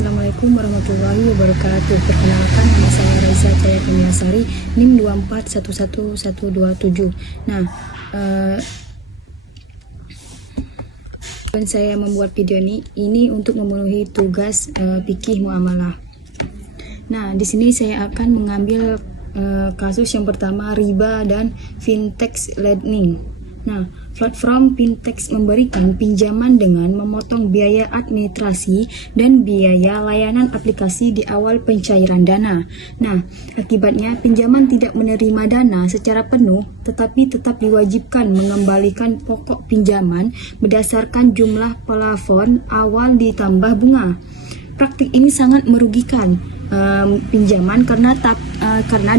Assalamualaikum warahmatullahi wabarakatuh. Perkenalkan, nama saya Raisa Caya Kamiasari, NIM 2411127. Nah, dan saya membuat video ini untuk memenuhi tugas fikih muamalah. Nah, di sini saya akan mengambil kasus yang pertama, riba dan fintech lending. Nah, platform fintech memberikan pinjaman dengan memotong biaya administrasi dan biaya layanan aplikasi di awal pencairan dana. Nah, akibatnya pinjaman tidak menerima dana secara penuh, tetapi tetap diwajibkan mengembalikan pokok pinjaman berdasarkan jumlah plafon awal ditambah bunga. Praktik ini sangat merugikan pinjaman karena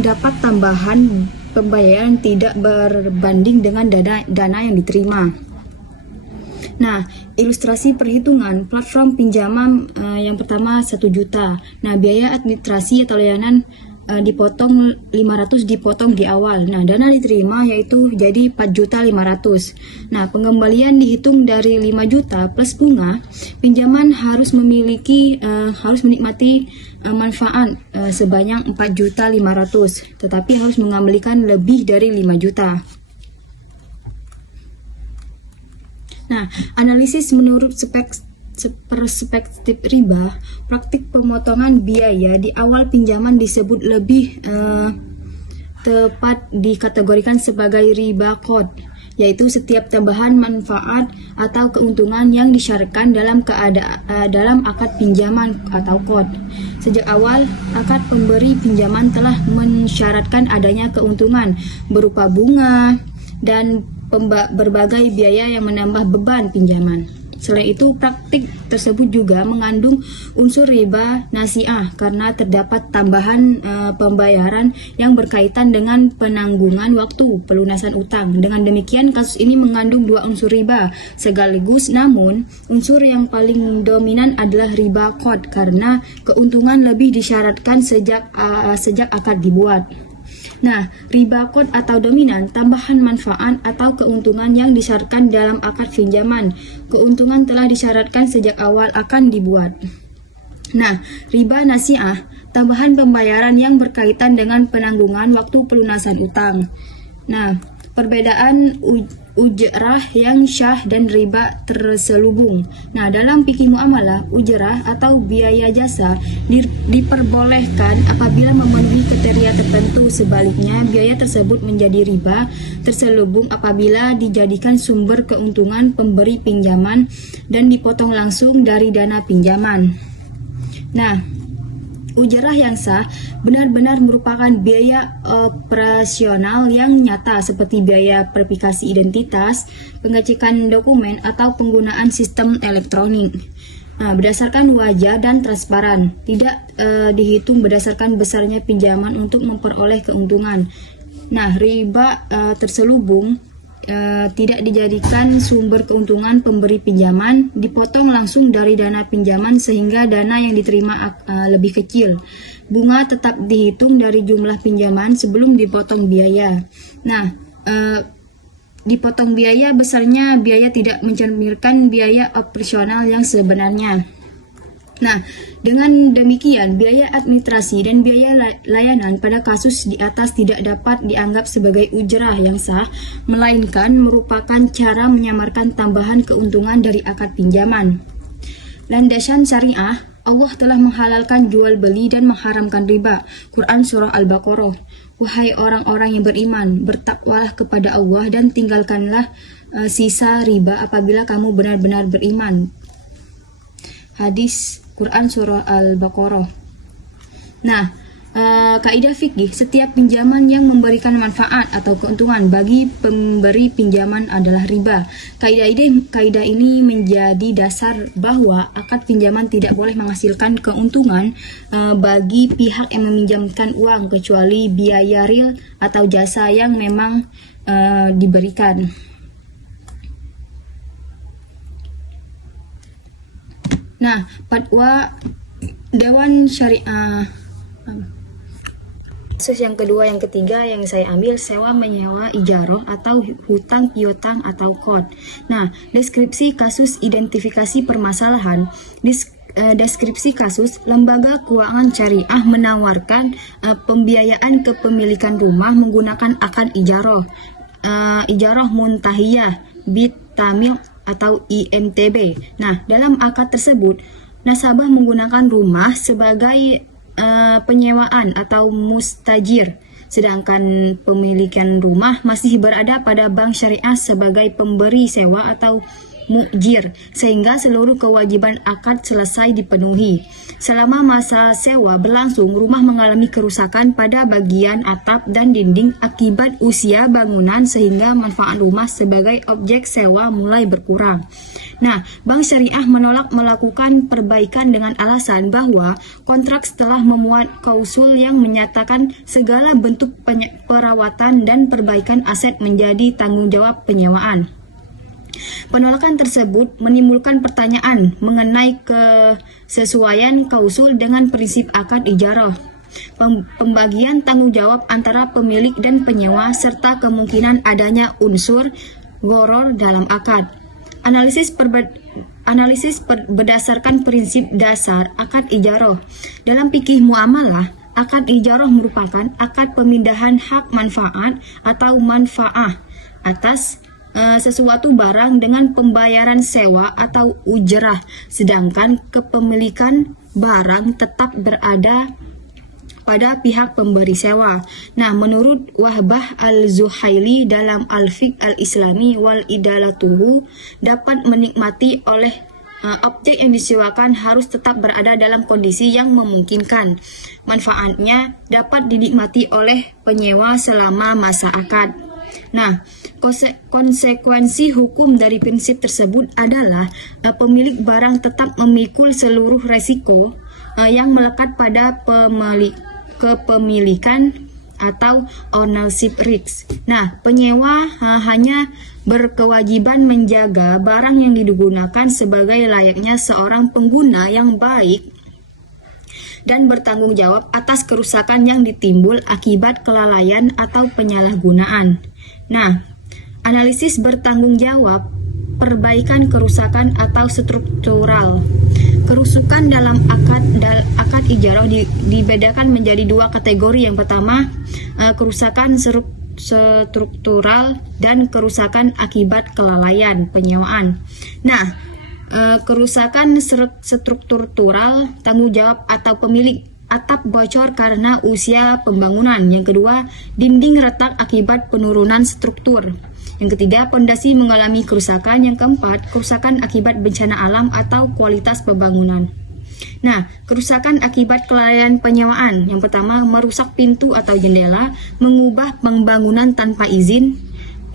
dapat tambahan pembayaran tidak berbanding dengan dana yang diterima. Nah, ilustrasi perhitungan platform pinjaman yang pertama 1 juta. Nah, biaya administrasi atau layanan dipotong 500 dipotong di awal. Nah, dana diterima yaitu jadi 4.500.000. Nah, pengembalian dihitung dari 5 juta plus bunga. Pinjaman harus menikmati manfaat sebanyak 4.500.000, tetapi harus mengembalikan lebih dari 5 juta. Nah, analisis menurut perspektif riba, praktik pemotongan biaya di awal pinjaman disebut lebih tepat dikategorikan sebagai riba qad, yaitu setiap tambahan manfaat atau keuntungan yang disyaratkan dalam akad pinjaman atau qad. Sejak awal, akad pemberi pinjaman telah mensyaratkan adanya keuntungan berupa bunga dan berbagai biaya yang menambah beban pinjaman. Selain itu, praktik tersebut juga mengandung unsur riba nasi'ah karena terdapat tambahan pembayaran yang berkaitan dengan penanggungan waktu pelunasan utang. Dengan demikian, kasus ini mengandung 2 unsur riba sekaligus, namun unsur yang paling dominan adalah riba qad karena keuntungan lebih disyaratkan sejak akad dibuat. Nah, riba qad atau dominan, tambahan manfaat atau keuntungan yang disyaratkan dalam akad pinjaman. Keuntungan telah disyaratkan sejak awal akan dibuat. Nah, riba nasi'ah, tambahan pembayaran yang berkaitan dengan penanggungan waktu pelunasan utang. Nah, perbedaan ujrah yang syah dan riba terselubung. Nah, dalam fikih muamalah, ujrah atau biaya jasa diperbolehkan apabila memenuhi kriteria tertentu. Sebaliknya, biaya tersebut menjadi riba terselubung apabila dijadikan sumber keuntungan pemberi pinjaman dan dipotong langsung dari dana pinjaman. Nah, ujrah yang sah benar-benar merupakan biaya operasional yang nyata seperti biaya verifikasi identitas, pengecekan dokumen, atau penggunaan sistem elektronik. Nah, berdasarkan wajah dan transparan, tidak dihitung berdasarkan besarnya pinjaman untuk memperoleh keuntungan. Nah, riba terselubung tidak dijadikan sumber keuntungan pemberi pinjaman, dipotong langsung dari dana pinjaman sehingga dana yang diterima lebih kecil. Bunga tetap dihitung dari jumlah pinjaman sebelum dipotong biaya. Nah, dipotong biaya besarnya biaya tidak mencerminkan biaya operasional yang sebenarnya. Nah, dengan demikian, biaya administrasi dan biaya layanan pada kasus di atas tidak dapat dianggap sebagai ujrah yang sah, melainkan merupakan cara menyamarkan tambahan keuntungan dari akad pinjaman. Landasan syariah, Allah telah menghalalkan jual beli dan mengharamkan riba. Quran Surah Al-Baqarah. Wahai orang-orang yang beriman, bertakwalah kepada Allah dan tinggalkanlah sisa riba apabila kamu benar-benar beriman. Hadis Quran Surah Al-Baqarah. Nah, kaidah fikih, setiap pinjaman yang memberikan manfaat atau keuntungan bagi pemberi pinjaman adalah riba. Kaidah ini menjadi dasar bahwa akad pinjaman tidak boleh menghasilkan keuntungan bagi pihak yang meminjamkan uang kecuali biaya real atau jasa yang memang diberikan. Nah, fatwa Dewan Syariah. Kasus yang kedua, yang ketiga yang saya ambil, sewa menyewa ijarah atau hutang piutang atau qad. Nah, deskripsi kasus identifikasi permasalahan. deskripsi kasus, lembaga keuangan syariah menawarkan pembiayaan kepemilikan rumah menggunakan akad ijarah, ijarah muntahiyah, bit tamil atau IMTB. Nah, dalam akad tersebut, nasabah menggunakan rumah sebagai penyewaan atau mustajir, sedangkan pemilikan rumah masih berada pada bank syariah sebagai pemberi sewa atau mujir, sehingga seluruh kewajiban akad selesai dipenuhi. Selama masa sewa berlangsung, rumah mengalami kerusakan pada bagian atap dan dinding akibat usia bangunan sehingga manfaat rumah sebagai objek sewa mulai berkurang. Nah, Bank Syariah menolak melakukan perbaikan dengan alasan bahwa kontrak telah memuat klausul yang menyatakan segala bentuk perawatan dan perbaikan aset menjadi tanggung jawab penyewaan. Penolakan tersebut menimbulkan pertanyaan mengenai kesesuaian klausul dengan prinsip akad ijarah, pembagian tanggung jawab antara pemilik dan penyewa, serta kemungkinan adanya unsur gharar dalam akad. Analisis berdasarkan prinsip dasar akad ijarah. Dalam fikih muamalah, akad ijarah merupakan akad pemindahan hak manfaat atau manfaah atas sesuatu barang dengan pembayaran sewa atau ujrah, sedangkan kepemilikan barang tetap berada pada pihak pemberi sewa. Nah, menurut Wahbah al-Zuhaili dalam Al-Fiqh al-Islami wal Idalatuhu, dapat menikmati oleh objek yang disewakan harus tetap berada dalam kondisi yang memungkinkan. Manfaatnya dapat dinikmati oleh penyewa selama masa akad. Nah, konsekuensi hukum dari prinsip tersebut adalah pemilik barang tetap memikul seluruh resiko yang melekat pada kepemilikan atau ownership risk. Nah, penyewa hanya berkewajiban menjaga barang yang digunakan sebagai layaknya seorang pengguna yang baik dan bertanggung jawab atas kerusakan yang ditimbul akibat kelalaian atau penyalahgunaan. Nah, analisis bertanggung jawab perbaikan kerusakan atau struktural. Kerusakan dalam akad ijarah dibedakan menjadi dua kategori. Yang pertama, kerusakan struktural dan kerusakan akibat kelalaian penyewaan. Nah, kerusakan struktural tanggung jawab atau pemilik. Atap bocor karena usia pembangunan. Yang kedua, dinding retak akibat penurunan struktur. Yang ketiga, pondasi mengalami kerusakan. Yang keempat, kerusakan akibat bencana alam atau kualitas pembangunan. Nah, kerusakan akibat kelalaian penyewaan. Yang pertama, merusak pintu atau jendela, mengubah pembangunan tanpa izin.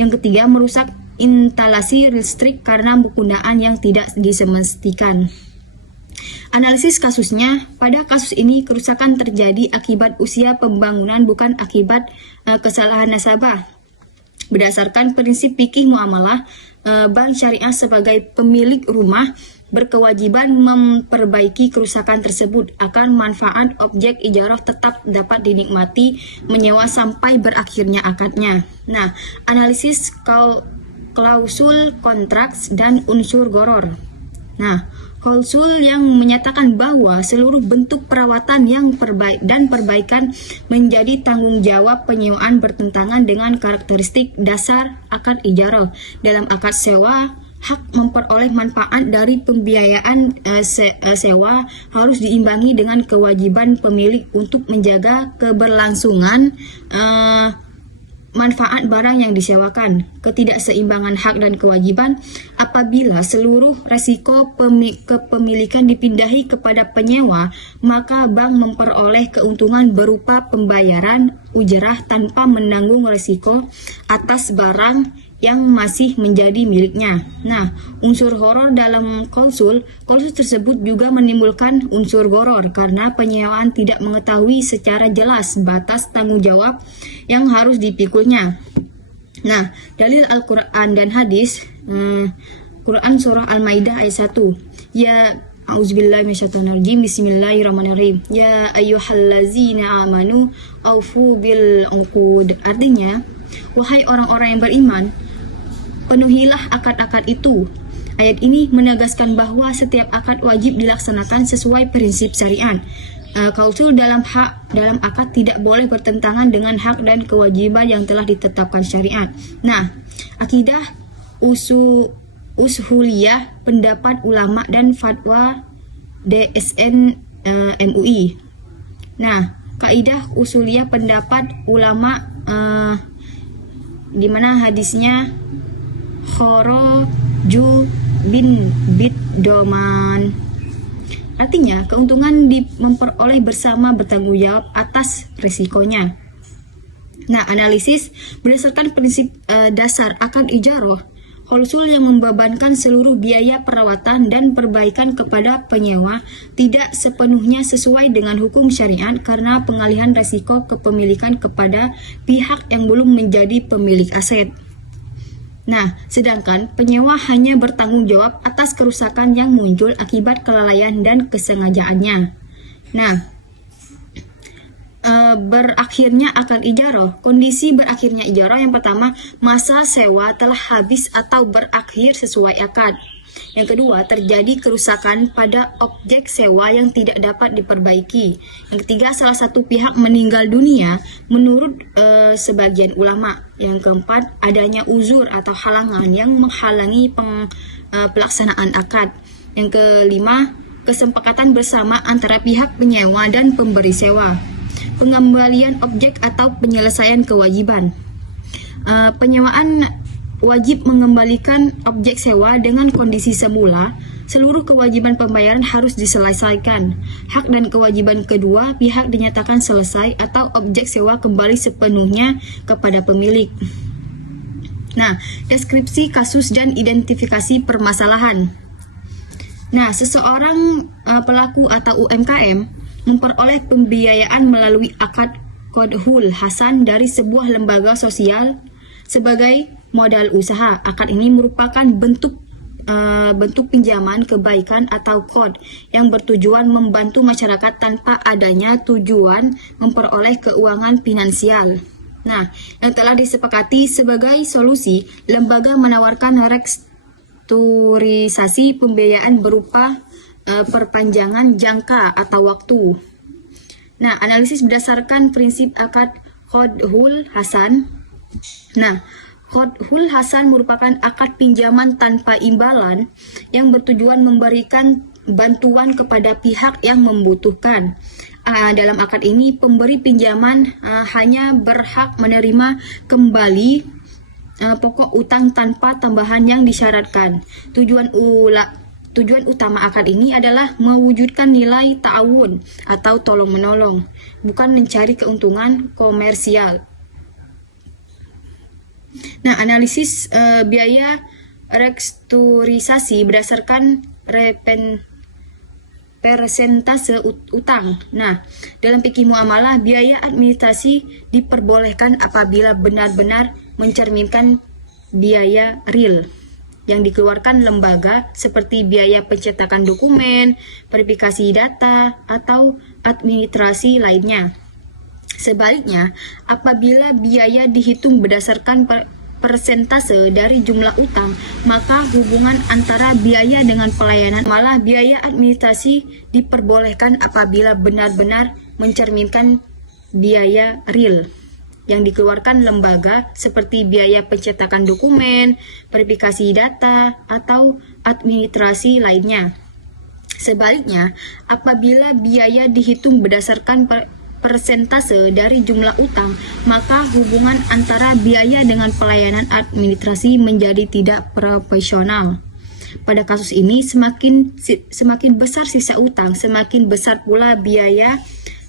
Yang ketiga, merusak instalasi listrik karena penggunaan yang tidak disemestikan. Analisis kasusnya, pada kasus ini kerusakan terjadi akibat usia pembangunan bukan akibat kesalahan nasabah. Berdasarkan prinsip fikih muamalah, bank syariah sebagai pemilik rumah berkewajiban memperbaiki kerusakan tersebut agar manfaat objek ijarah tetap dapat dinikmati menyewa sampai berakhirnya akadnya. Nah, analisis klausul kontrak dan unsur gharar. Nah, klausul yang menyatakan bahwa seluruh bentuk perawatan yang perbaikan menjadi tanggung jawab penyewaan bertentangan dengan karakteristik dasar akad ijarah. Dalam akad sewa, hak memperoleh manfaat dari pembiayaan sewa harus diimbangi dengan kewajiban pemilik untuk menjaga keberlangsungan manfaat barang yang disewakan. Ketidakseimbangan hak dan kewajiban apabila seluruh resiko kepemilikan dipindahi kepada penyewa, maka bank memperoleh keuntungan berupa pembayaran ujrah tanpa menanggung resiko atas barang yang masih menjadi miliknya. Nah, unsur gharar dalam klausul tersebut juga menimbulkan unsur gharar karena penyewaan tidak mengetahui secara jelas batas tanggung jawab yang harus dipikulnya. Nah, dalil Al-Quran dan hadis, Quran surah Al-Maidah ayat 1. Ya A'udzubillahi minasyaitonirrajim. Bismillahirrahmanirrahim. Ya ayyuhallazina amanu aufu bil uqud. Artinya, wahai orang-orang yang beriman, penuhilah akad-akad itu. Ayat ini menegaskan bahwa setiap akad wajib dilaksanakan sesuai prinsip syariat. Klausul dalam akad tidak boleh bertentangan dengan hak dan kewajiban yang telah ditetapkan syariat. Nah, akidah ushuliyah, pendapat ulama dan fatwa DSN MUI. Nah, kaidah usuliyah pendapat ulama di mana hadisnya Kharaju bin Biddoman. Artinya, keuntungan memperoleh bersama bertanggung jawab atas risikonya. Nah, analisis berdasarkan prinsip dasar akad ijarah, klausul yang membebankan seluruh biaya perawatan dan perbaikan kepada penyewa tidak sepenuhnya sesuai dengan hukum syariat karena pengalihan risiko kepemilikan kepada pihak yang belum menjadi pemilik aset. Nah, sedangkan penyewa hanya bertanggung jawab atas kerusakan yang muncul akibat kelalaian dan kesengajaannya. Nah, berakhirnya akad ijarah. Kondisi berakhirnya ijarah yang pertama, masa sewa telah habis atau berakhir sesuai akad. Yang kedua, terjadi kerusakan pada objek sewa yang tidak dapat diperbaiki. Yang ketiga, salah satu pihak meninggal dunia menurut sebagian ulama. Yang keempat, adanya uzur atau halangan yang menghalangi pelaksanaan akad. Yang kelima, kesepakatan bersama antara pihak penyewa dan pemberi sewa. Pengembalian objek atau penyelesaian kewajiban. Penyewaan wajib mengembalikan objek sewa dengan kondisi semula. Seluruh kewajiban pembayaran harus diselesaikan. Hak dan kewajiban kedua pihak dinyatakan selesai atau objek sewa kembali sepenuhnya kepada pemilik. Nah, deskripsi kasus dan identifikasi permasalahan. Nah, seseorang pelaku atau UMKM memperoleh pembiayaan melalui akad Qardhul Hasan dari sebuah lembaga sosial sebagai modal usaha. Akad ini merupakan bentuk pinjaman kebaikan atau qard yang bertujuan membantu masyarakat tanpa adanya tujuan memperoleh keuangan finansial. Nah, yang telah disepakati sebagai solusi, lembaga menawarkan restrukturisasi pembiayaan berupa perpanjangan jangka atau waktu. Nah, analisis berdasarkan prinsip akad Qardhul Hasan. Nah, Qardhul Hasan merupakan akad pinjaman tanpa imbalan yang bertujuan memberikan bantuan kepada pihak yang membutuhkan. Dalam akad ini, pemberi pinjaman hanya berhak menerima kembali pokok utang tanpa tambahan yang disyaratkan. Tujuan utama akad ini adalah mewujudkan nilai ta'awun atau tolong-menolong, bukan mencari keuntungan komersial. Nah, analisis biaya restrukturisasi berdasarkan persentase utang. Nah, dalam fikih muamalah, biaya administrasi diperbolehkan apabila benar-benar mencerminkan biaya real yang dikeluarkan lembaga seperti biaya pencetakan dokumen, verifikasi data, atau administrasi lainnya. Sebaliknya, apabila biaya dihitung berdasarkan persentase dari jumlah utang, maka hubungan antara biaya dengan pelayanan malah biaya administrasi diperbolehkan apabila benar-benar mencerminkan biaya real yang dikeluarkan lembaga seperti biaya pencetakan dokumen, verifikasi data, atau administrasi lainnya. Sebaliknya, apabila biaya dihitung berdasarkan persentase dari jumlah utang, maka hubungan antara biaya dengan pelayanan administrasi menjadi tidak profesional. Pada kasus ini, semakin besar sisa utang, semakin besar pula biaya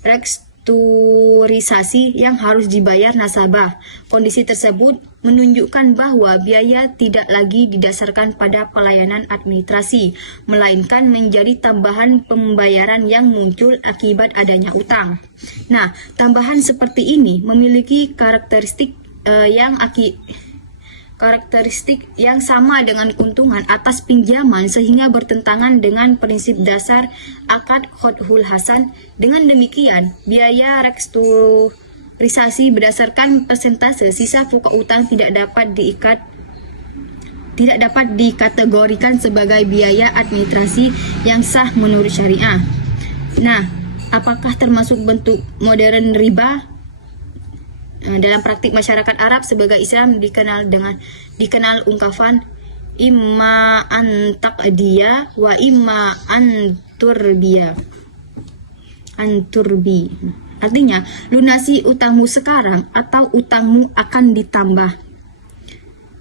restrukturisasi yang harus dibayar nasabah. Kondisi tersebut menunjukkan bahwa biaya tidak lagi didasarkan pada pelayanan administrasi, melainkan menjadi tambahan pembayaran yang muncul akibat adanya utang. Nah, tambahan seperti ini memiliki karakteristik yang sama dengan keuntungan atas pinjaman sehingga bertentangan dengan prinsip dasar akad Qardhul Hasan. Dengan demikian, biaya restrukturisasi berdasarkan persentase sisa pokok utang tidak dapat diikat tidak dapat dikategorikan sebagai biaya administrasi yang sah menurut syariah. Nah, apakah termasuk bentuk modern riba? Dalam praktik masyarakat Arab sebagai Islam dikenal ungkapan imma antaqdiya wa imma anturbi. Artinya, lunasi utangmu sekarang atau utangmu akan ditambah.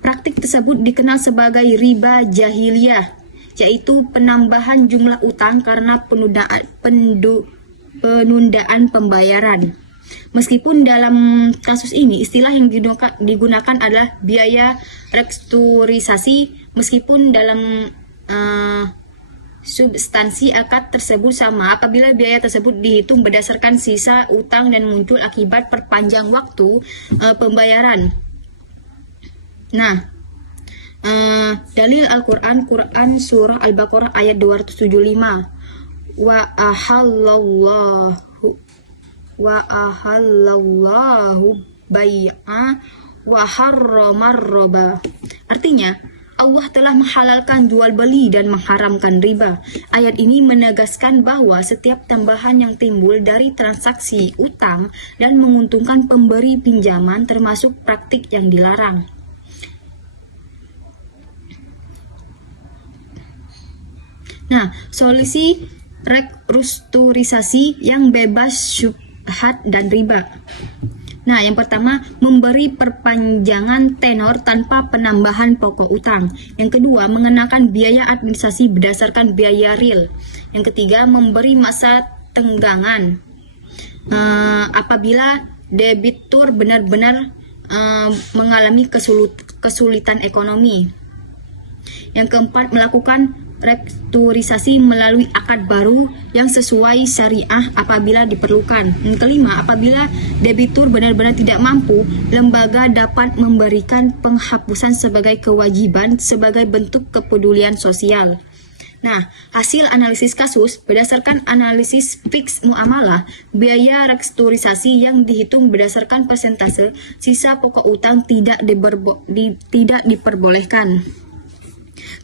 Praktik tersebut dikenal sebagai riba jahiliyah, yaitu penambahan jumlah utang karena penundaan pembayaran. Meskipun dalam kasus ini istilah yang digunakan adalah biaya restrukturisasi, meskipun dalam substansi akad tersebut sama apabila biaya tersebut dihitung berdasarkan sisa utang dan muncul akibat perpanjang waktu pembayaran. Nah, dalil Al-Quran surah Al-Baqarah ayat 275, wa ahallallahu bai'a wa harramar riba. Artinya, Allah telah menghalalkan jual beli dan mengharamkan riba. Ayat ini menegaskan bahwa setiap tambahan yang timbul dari transaksi utang dan menguntungkan pemberi pinjaman termasuk praktik yang dilarang. Nah, solusi restrukturisasi yang bebas syubhat dan riba. Nah, yang pertama, memberi perpanjangan tenor tanpa penambahan pokok utang. Yang kedua, mengenakan biaya administrasi berdasarkan biaya real. Yang ketiga, memberi masa tenggangan apabila debitur benar-benar mengalami kesulitan ekonomi. Yang keempat, melakukan restrukturisasi melalui akad baru yang sesuai syariah apabila diperlukan. Yang kelima, apabila debitur benar-benar tidak mampu, lembaga dapat memberikan penghapusan sebagai kewajiban sebagai bentuk kepedulian sosial. Nah, hasil analisis kasus berdasarkan analisis fix muamalah, biaya restrukturisasi yang dihitung berdasarkan persentase sisa pokok utang tidak diperbolehkan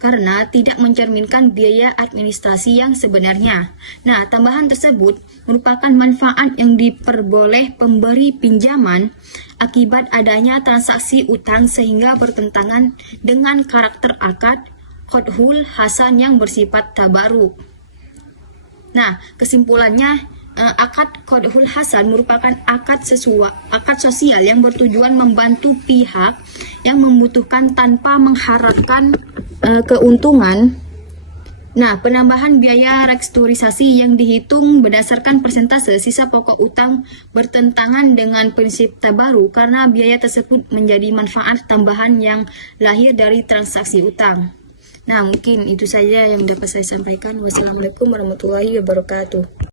karena tidak mencerminkan biaya administrasi yang sebenarnya. Nah, tambahan tersebut merupakan manfaat yang diperboleh pemberi pinjaman akibat adanya transaksi utang sehingga bertentangan dengan karakter akad Qadhul Hasan yang bersifat tabaruk. Nah, kesimpulannya, akad Qadhul Hasan merupakan akad sosial yang bertujuan membantu pihak yang membutuhkan tanpa mengharapkan keuntungan. Nah, penambahan biaya restrukturisasi yang dihitung berdasarkan persentase sisa pokok utang bertentangan dengan prinsip tabaruk karena biaya tersebut menjadi manfaat tambahan yang lahir dari transaksi utang. Nah, mungkin itu saja yang dapat saya sampaikan. Wassalamualaikum warahmatullahi wabarakatuh.